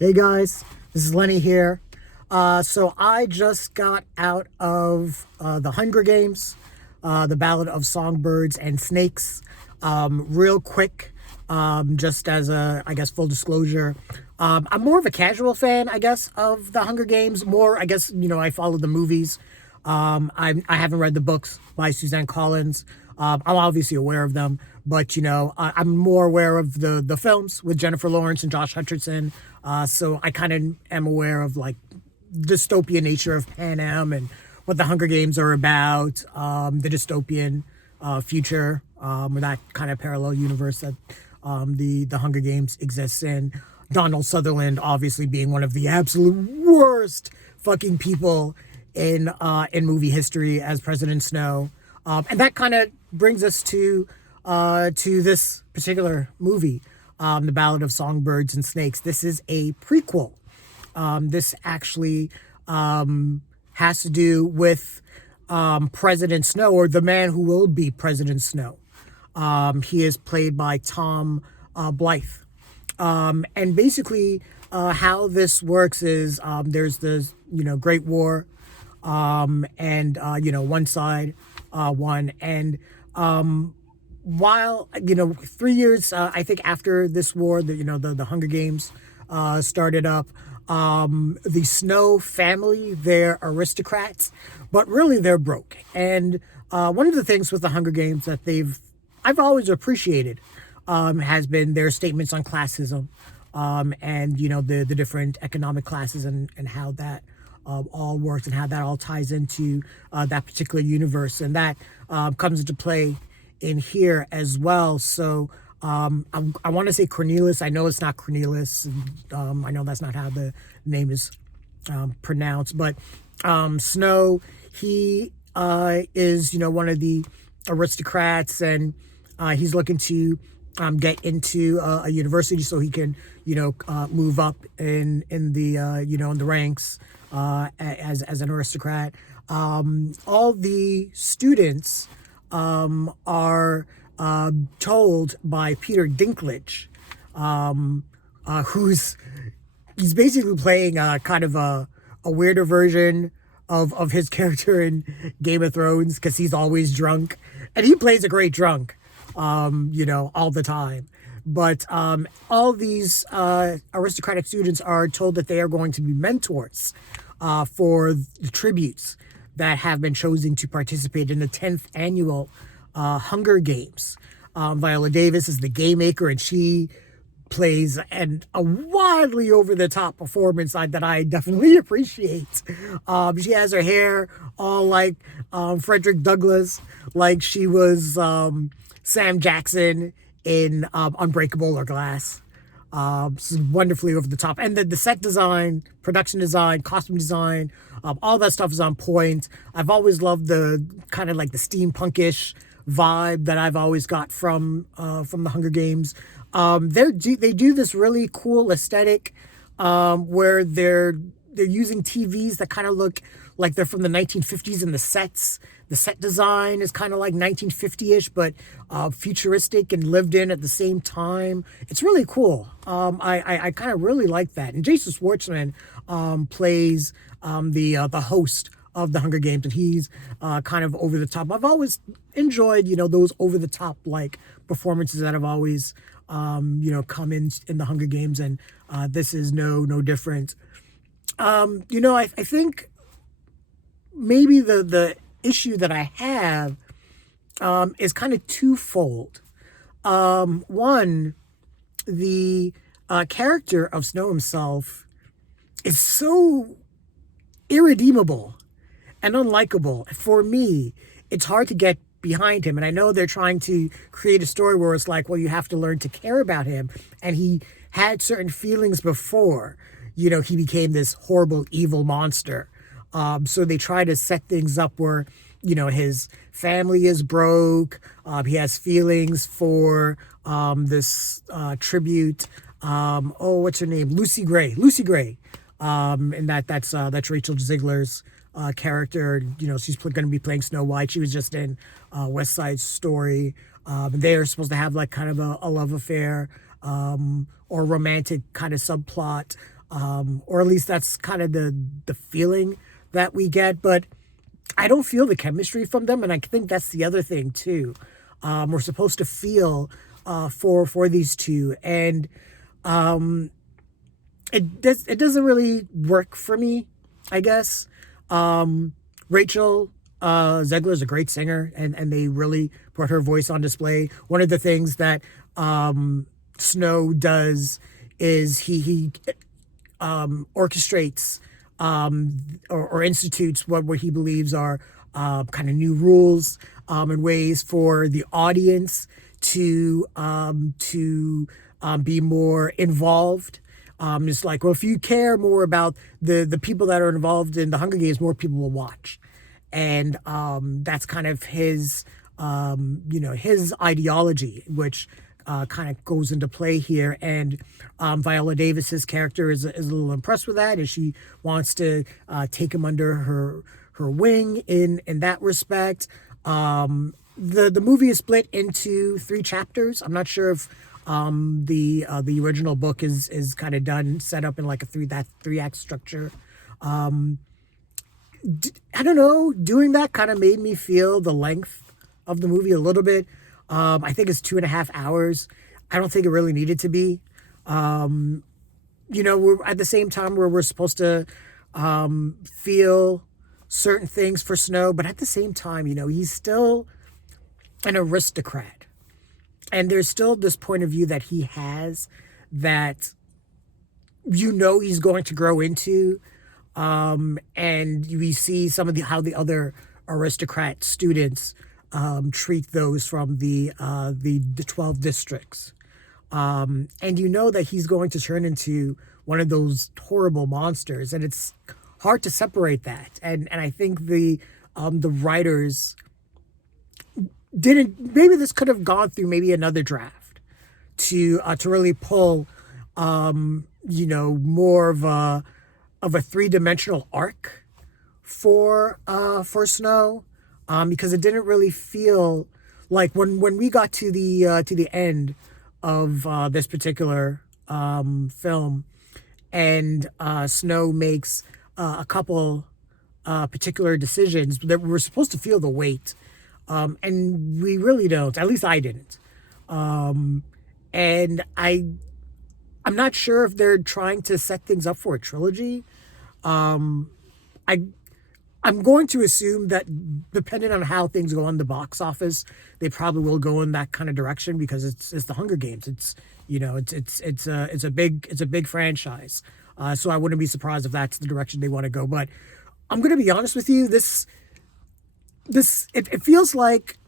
Hey guys, this is Lenny here. So I just got out of the Hunger Games, the Ballad of Songbirds and Snakes. Real quick, just as a, I guess, full disclosure, I'm more of a casual fan, I guess, of the Hunger Games. More, I guess, I follow the movies. I haven't read the books by Suzanne Collins. I'm obviously aware of them, but I'm more aware of the films with Jennifer Lawrence and Josh Hutcherson. So I kind of am aware of like dystopian nature of Panem and what the Hunger Games are about, the dystopian future, with that kind of parallel universe that the Hunger Games exists in. Donald Sutherland obviously being one of the absolute worst fucking people in movie history as President Snow. And that kind of brings us to this particular movie, The Ballad of Songbirds and Snakes. This is a prequel. This actually has to do with President Snow, or the man who will be President Snow. He is played by Tom Blythe. And basically, how this works is there's this, Great War, and one side won, and while 3 years, I think after this war, the Hunger Games started up. The Snow family, they're aristocrats, but really they're broke. And one of the things with the Hunger Games that I've always appreciated has been their statements on classism, and the different economic classes and how that all works and how that all ties into that particular universe, and that comes into play in here as well. So I want to say Cornelius. I know it's not Cornelius. And, I know that's not how the name is pronounced, but Snow, he is one of the aristocrats, and he's looking to get into a university so he can move up in the in the ranks as an aristocrat. All the students are told by Peter Dinklage, he's basically playing kind of a weirder version of his character in Game of Thrones, because he's always drunk, and he plays a great drunk, all the time. But all these aristocratic students are told that they are going to be mentors for the tributes that have been chosen to participate in the 10th annual Hunger Games. Viola Davis is the game maker, and she plays a wildly over-the-top performance that I definitely appreciate. She has her hair all like Frederick Douglass, like she was Sam Jackson in Unbreakable or Glass. Wonderfully over the top. And the set design, production design, costume design, all that stuff is on point. I've always loved the kind of like the steampunkish vibe that I've always got from the Hunger Games. They do this really cool aesthetic where they're using TVs that kind of look like they're from the 1950s, and the set design is kind of like 1950-ish, but futuristic and lived in at the same time. It's really cool. I kind of really like that. And Jason Schwartzman plays the host of the Hunger Games, and he's kind of over the top. I've always enjoyed those over the top like performances that have always come in the Hunger Games, and this is no different. I think maybe the issue that I have is kind of twofold. One, the character of Snow himself is so irredeemable and unlikable. For me, it's hard to get behind him. And I know they're trying to create a story where it's like, well, you have to learn to care about him. And he had certain feelings before, he became this horrible, evil monster. So they try to set things up where, his family is broke. He has feelings for this tribute. What's her name? Lucy Gray. And that's Rachel Ziegler's character. She's going to be playing Snow White. She was just in West Side Story. They're supposed to have like kind of a love affair or romantic kind of subplot. or at least that's kind of the feeling that we get. But I don't feel the chemistry from them, and I think that's the other thing too. We're supposed to feel for these two, and it doesn't really work for me, I guess. Rachel Zegler is a great singer, and they really put her voice on display. One of the things that Snow does is he orchestrates or institutes what he believes are kind of new rules and ways for the audience to be more involved. It's like, well, if you care more about the people that are involved in the Hunger Games, more people will watch. And that's kind of his, his ideology, which kind of goes into play here. And Viola Davis's character is a little impressed with that, and she wants to take him under her wing in that respect. The movie is split into 3 chapters. I'm not sure if the original book is kind of done, set up in like a 3-act structure. I don't know, doing that kind of made me feel the length of the movie a little bit. I think it's 2.5 hours. I don't think it really needed to be. We're at the same time where we're supposed to feel certain things for Snow, but at the same time, he's still an aristocrat. And there's still this point of view that he has that he's going to grow into. And we see some of how the other aristocrat students treat those from the 12 districts. And that he's going to turn into one of those horrible monsters, and it's hard to separate that. And I think the writers didn't. Maybe this could have gone through maybe another draft to really pull more of a 3-dimensional arc for Snow, because it didn't really feel like when we got to the end of this particular film, and Snow makes a couple particular decisions that we're supposed to feel the weight, and we really don't. At least I didn't, and I'm not sure if they're trying to set things up for a trilogy. I'm going to assume that depending on how things go on the box office, they probably will go in that kind of direction, because it's the Hunger Games. It's it's a big franchise. So I wouldn't be surprised if that's the direction they want to go. But I'm going to be honest with you. It feels like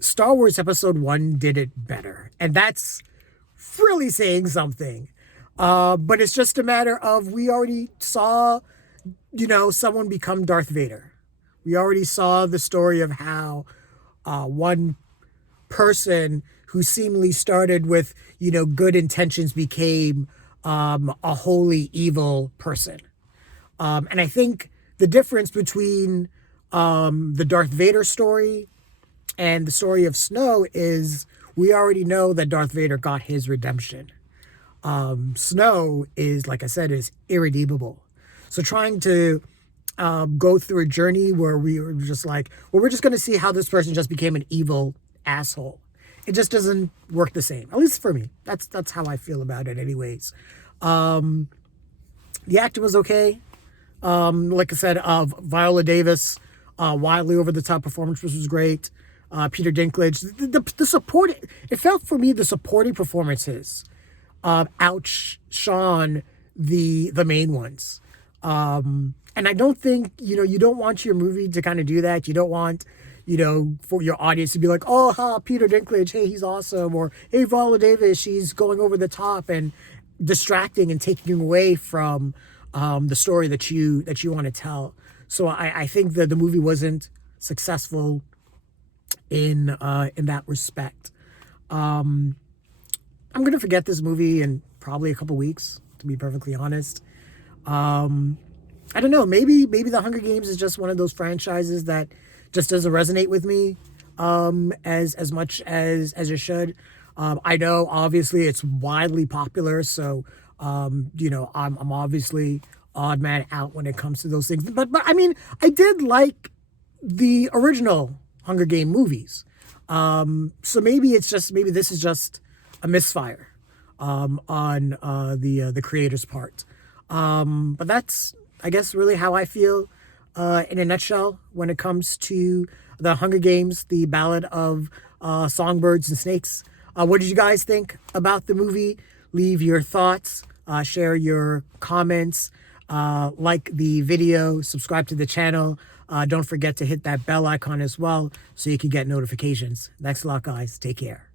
Star Wars Episode 1 did it better, and that's really saying something. But it's just a matter of, we already saw, someone become Darth Vader. We already saw the story of how one person who seemingly started with, good intentions became a wholly evil person. And I think the difference between the Darth Vader story and the story of Snow is, we already know that Darth Vader got his redemption. Snow is, like I said, is irredeemable. So trying to go through a journey where we were just like, well, we're just going to see how this person just became an evil asshole. It just doesn't work the same, at least for me. That's how I feel about it anyways. The acting was okay. Like I said, Viola Davis, wildly over-the-top performance, which was great. Peter Dinklage, the support, it felt for me the supporting performances outshone the main ones. And I don't think, you don't want your movie to kind of do that. You don't want, for your audience to be like, oh, Peter Dinklage, hey, he's awesome. Or, hey, Viola Davis, she's going over the top and distracting and taking away from the story that you want to tell. So I think that the movie wasn't successful in that respect. I'm gonna forget this movie in probably a couple weeks, to be perfectly honest. I don't know. Maybe the Hunger Games is just one of those franchises that just doesn't resonate with me as much as it should. I know obviously it's widely popular, so You know, I'm obviously odd man out when it comes to those things. But I mean, I did like the original Hunger Game movies. So maybe maybe this is just a misfire on the creator's part. But that's, I guess, really how I feel in a nutshell when it comes to the Hunger Games, the Ballad of Songbirds and Snakes. What did you guys think about the movie? Leave your thoughts, share your comments, like the video, subscribe to the channel. Don't forget to hit that bell icon as well so you can get notifications. Thanks a lot, guys. Take care.